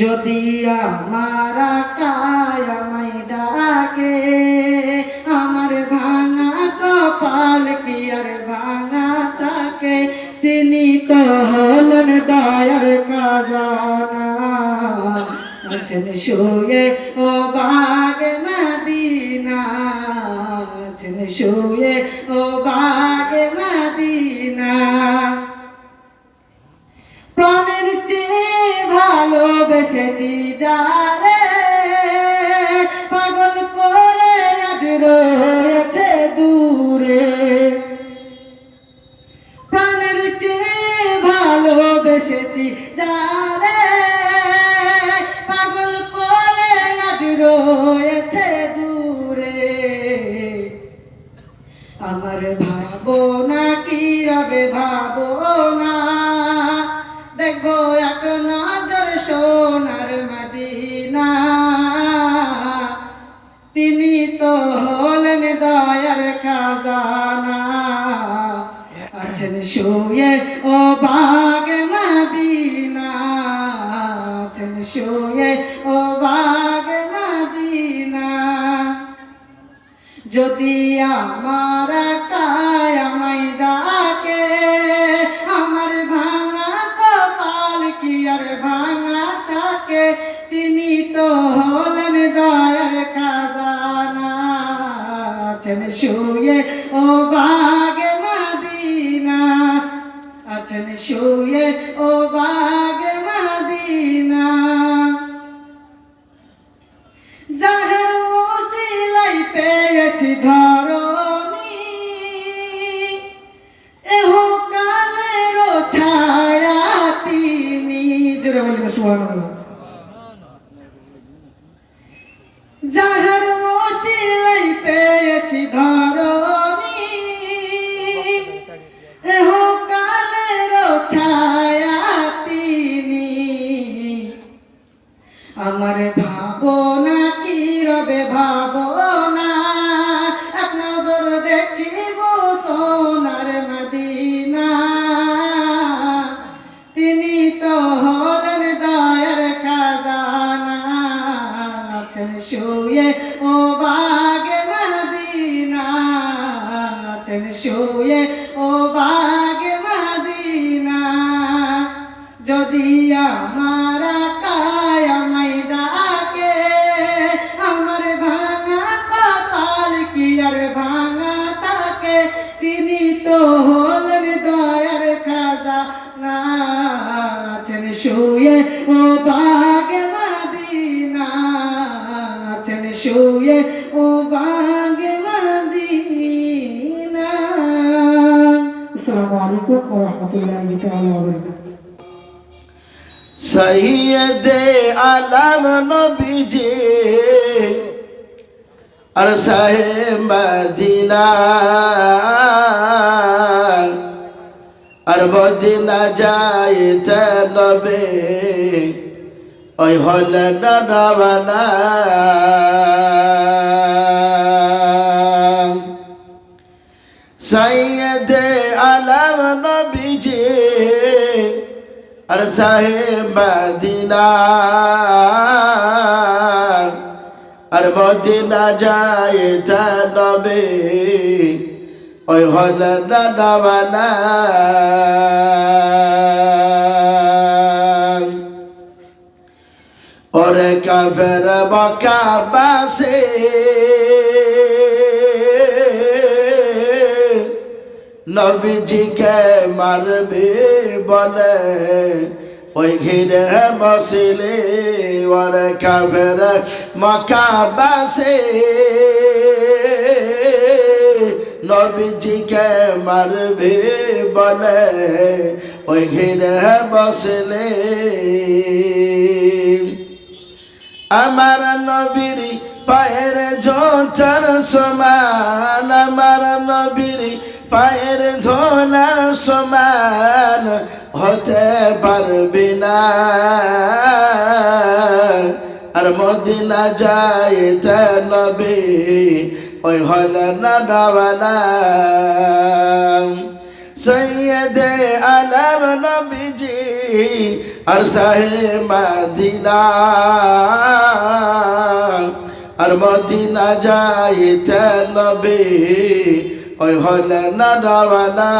যদি আমার কায়ামাই ডাকে, আমার ভাঙা কপাল কি আর ভাঙা থাকে তিনি তো হলেন দয়ার খাজানা। আছেন শুয়ে ও বাগ মদিনা। আছেন শুয়ে যারে পাগল করে আজ রয়েছে দূরে। প্রাণের চেয়ে ভালোবেসেছি যারে শুয়ে ও বাগ মদিনা আছেন শুয়ে ও বাগ মদিনা যদি আমার কায়ামাই ডাকে, আমার ভাঙা কপাল কি আর ভাঙা থাকে? তিনি তো হলেন দয়ার খাজানা। আছেন শুয়ে ও বাগ শুয়ে, ও বাগ মাদিনা। যাহের ওসিলাই পেয়েছি ধরনি এহ কালের ছায়া তিনি। যেটা বলব সুবহানাল্লাহ। শুয়ে, ও বাগ মদিনা। আছেন শুয়ে, ও বাগ মদিনা। আসসালামু আলাইকুম ওয়া রাহমাতুল্লাহি তাআলা ওয়া বারাকাতুহু। সৈয়দ আলম নবীজি আর সাহেব মদিনা। আর মদিনা যাইতে নবে। ওই হল সৈয়দ আলম নবীজি আর সাহেব মদিনা। আর মদিনা যায় তা নবে। ওই হল নানা ওরে কাফের বকা বাসে। নবীজিকে মারবে বলে, ওই ঘিরে বসিলে ওর কাফের মকাবাসে নবীজিকে মারবে বলে, ওই ঘিরে বসলে। আমার নবীর পায়ের ঝোঁচার সমান, আমার নবীর পায়ের ঝোলার সমান হতে পারবি না। আর মদিনা যাইতে নবী ওই হল না ডাবানা সৈয়দে আলম নবীজি আর সাহে মাদিনা। আর মদিনা যাইতে নবী, ওই হল না ডাবানা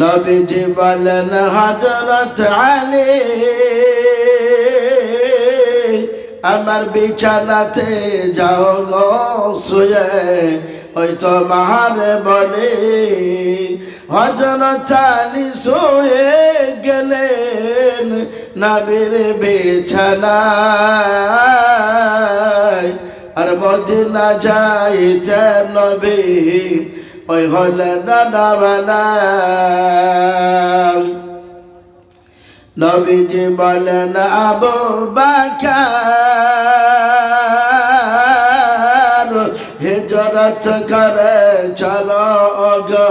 নবীজি বলেন হজরত আলী আমার বিছানাতে যাও গো, শুয়ে। ওই তো মাহারে বলে হজরত আলী শুয়ে গেলেন নবীর বিছানায়। আর মদিনা যাইতে নবী, ওই হলে দাদা বানা নবীজি বলেন আবু বাকার, হিজরত করে চলো গো।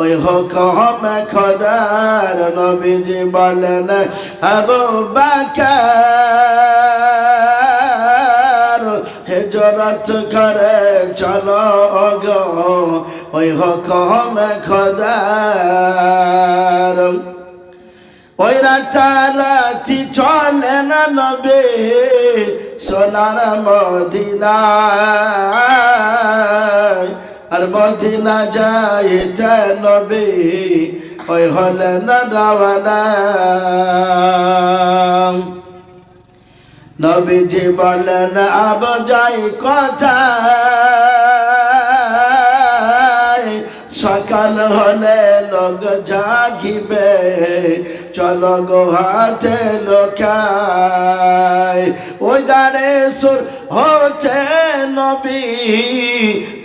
ওই হোক হমে খদার নবীজি বলেন, আবু বাকার, হিজরত করে চলো গো। ওই হোক হমে খদার ওই রাতারাতি চলে না নবে, সোনার মদিনা আর মদিনা যায় নবে, ওই হলে না রাওয়ানা নবীজি বলেন, আব যাই কথা সকাল হলে লোক জাগিবে। চল গো হাতে লোকায় ওই দাঁড়ে সুর হচ্ছে নবী,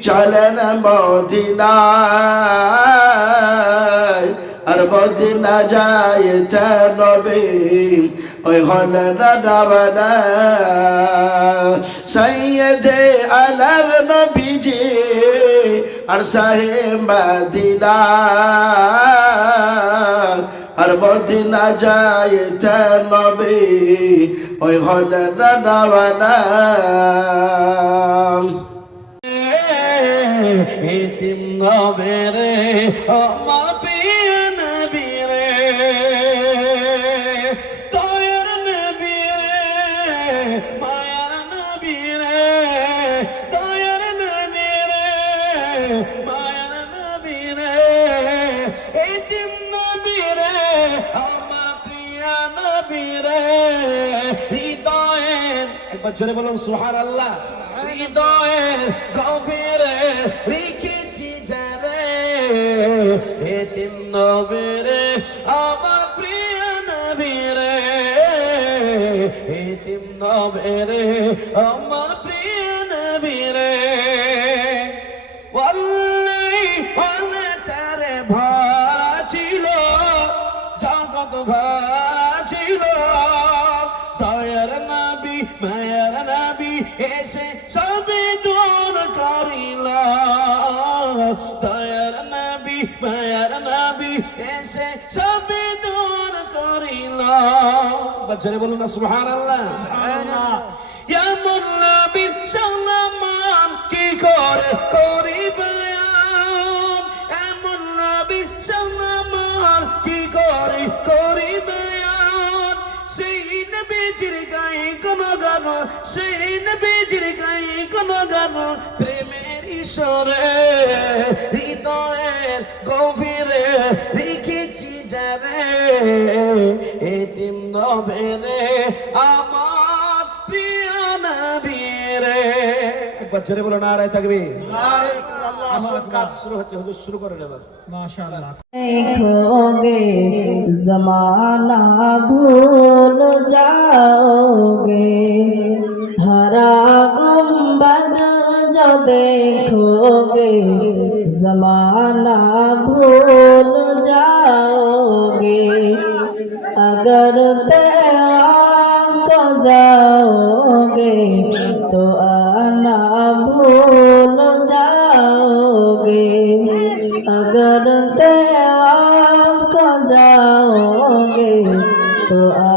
চলেন মদিনায়। আর মদিনা যায় নবী, ওই হলে না ডাবানা সৈয়দে আলম নবীজি আর সাহেব মদিনা আর মদিনা যায় নবী ওই হলে না ডাবানা এতিম নবেরে আমার সুহার আল্লাহ হৃদয়ে গভীরে রেখেছি যারে। এতিম নবীরে, আমার প্রিয় নবীরে। এতিম নবীরে, আমার প্রিয় সবে দূর করিল। বাচ্চারে বলুন না সুবহানাল্লাহ। এমন নবী সালামান কি করে করি বয়ান এমন নবী সালামান কি করে করি বয়ান সেই নবীজির গায়ে কোন গান সেই নবীজির গায়ে কোন গান প্রেমের ঈশ্বরে হৃদয়ের গভীরে রেখেছি যারে এতিম নবেরে আমার প্রিয় নবীরে একবার জোরে বলো নারায় থাকবে আমার কাজ শুরু হচ্ছে হুজুর শুরু করেন এবার देखोगे जमाना भूल जाओगे हरा गुम्बद जो देखोगे जमाना भूल नजरते आपको जाओगे तो आना भूल जाओगे अगर ते आपको जाओगे तो आ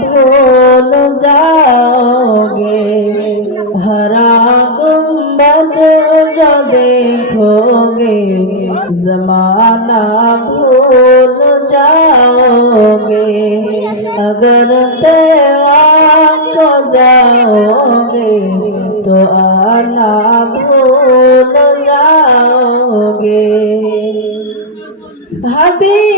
भूल जाओगे हरा गुम्बद जो देखोगे जमाना भूल जाओगे अगर तेवा को जाओगे तो आना भूल जाओगे हदीस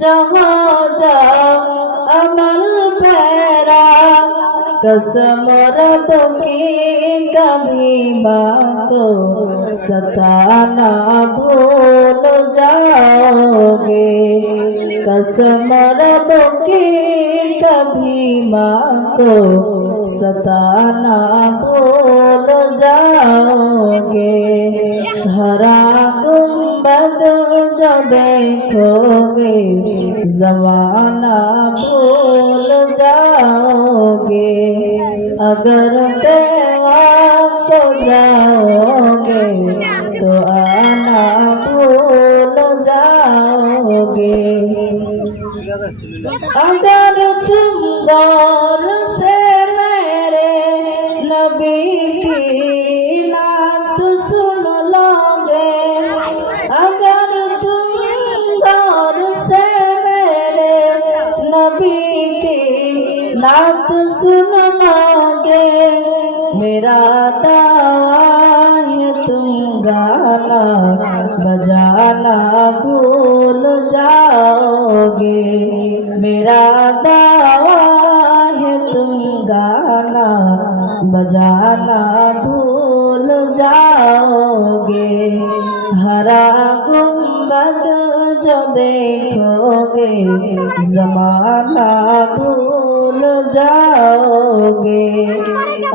जहाँ जाओ अमल पैरा कसम रब की कभी माँ को सताना भूल जाओगे। कसम रब की कभी माँ को सताना भूल जाओगे। हरा जो देखोगे जमाना भूल जाओगे अगर तेवा को जाओगे तो आना भूल जाओगे अगर तुम गौर नबी की नात सुन लोगे, मेरा दावा है तुम गाना बजाना भूल जाओगे। मेरा दावा है तुम गाना बजाना भूल जाओगे। हरा गुम्बद जो देखोगे जमाना भूल जाओगे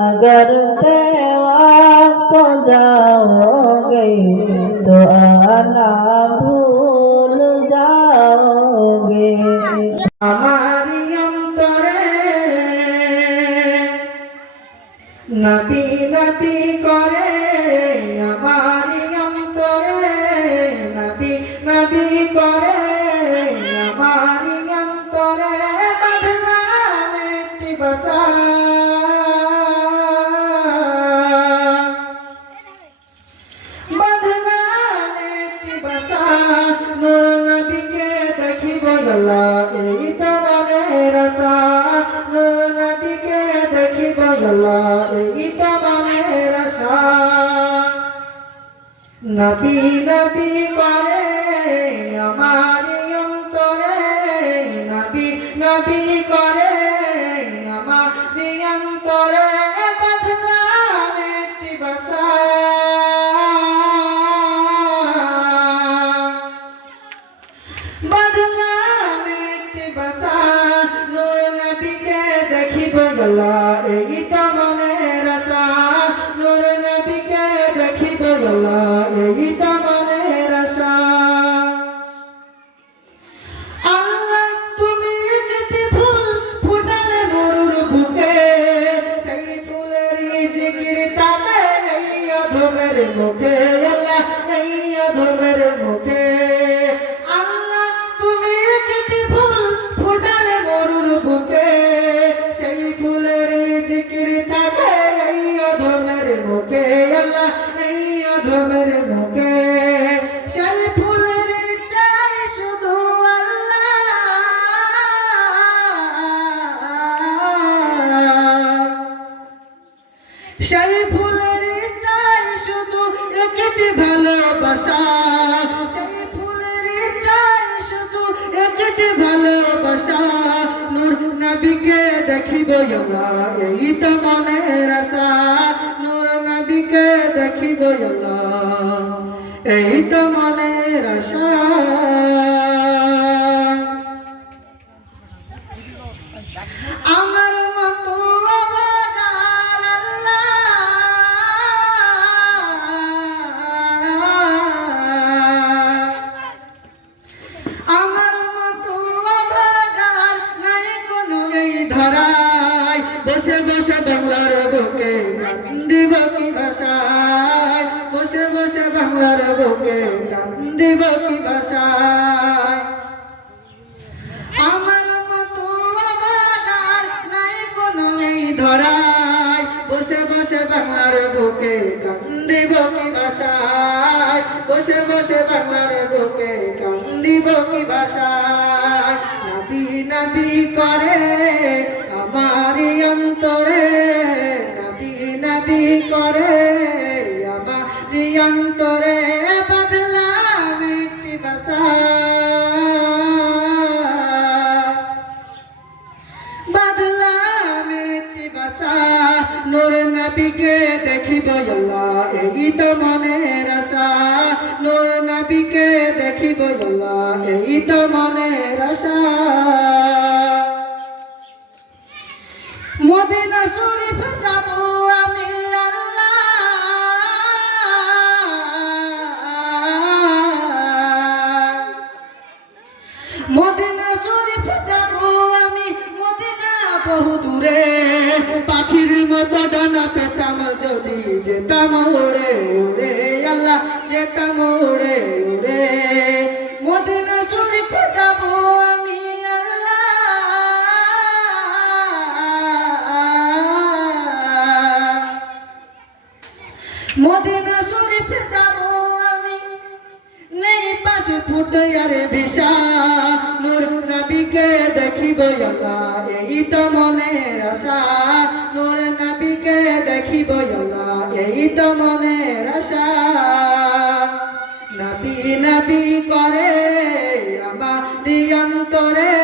अगर तेवा को जाओगे तो आना দেখিব গলা, এই তোমার রসা। নবীকে দেখিব গলা, এই তোমার রসা। নবী নবী করে আমার অন্তরে। নবী নবী করে আমার অন্তরে। বদলাম একটি বসা। বদলাম আল্লাহ। এই তো মনে আশা কান্দিব কি ভাষায় আমার মতো নাই, কোনো নেই ধরায়। বসে বসে বাংলার বুকে কান্দিব কি ভাষায় বসে বসে বাংলার বুকে কান্দিব কি ভাষায় নাবি নাবি করে আমার অন্তরে। নাবি নাবি করে আমার অন্তরে। নবীকে দেখিব এই তো মনের আশা। নূর নবীকে দেখিব এই তো মনের পাখির মতো ডানা পেতাম যদি যেতাম ওরে ওরে আল্লাহ, যেতাম ওরে ওরে মদিনা শরীফে যাব পাশে ফুটে আরে ভিসা, নূর নবীকে দেখিব আল্লাহ এই তো মনের আশা। নূর নবীকে দেখিব আল্লাহ এই তো মনের আশা। নবী নবী করে আমার অন্তরে